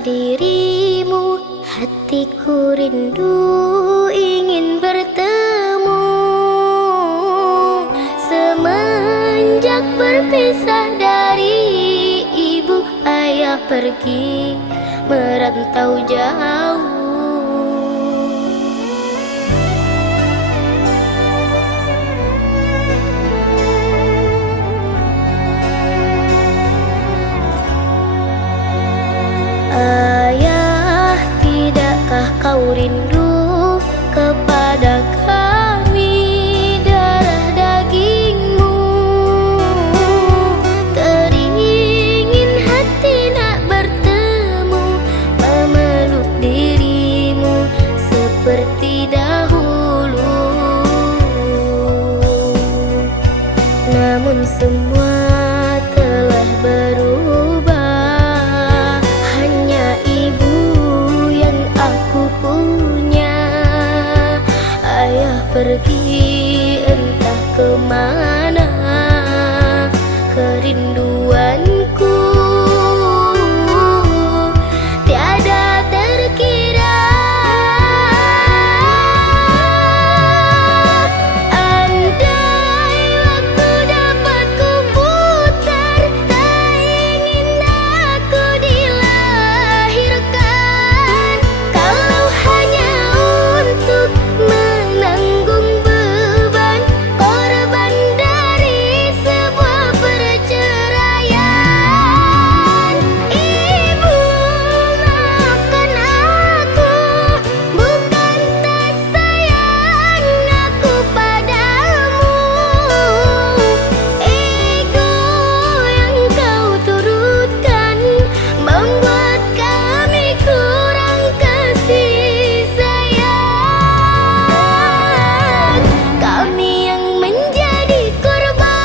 dirimu, hatiku rindu ingin bertemu. Semenjak berpisah dari ibu, ayah pergi merantau jauh. Ayah, tidakkah kau rindu kepada kami, darah dagingmu? Teringin hati nak bertemu, memeluk dirimu seperti dahulu. Namun semua telah berubah. Pergi entah kemana, kerinduanku tiada terkira. Andai waktu dapat ku putar, tak ingin aku dilahirkan. Kalau hanya untuk menanggung beban korban dari sebuah perceraian. Ibu, maafkan aku, bukan tak sayang aku padamu. Ego yang kau turutkan membuat kami kurang kasih sayang. Kami yang menjadi korban.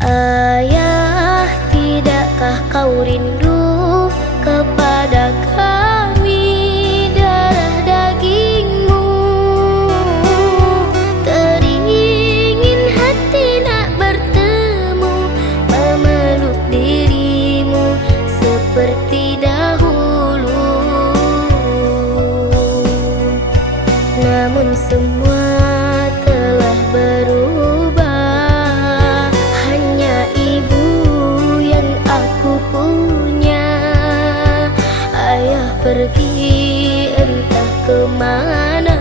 Ayah, tidakkah kau rindu kepada kami, darah dagingmu? Teringin hati nak bertemu, memeluk dirimu seperti dahulu. Namun semua telah berubah. Pergi entah kemana,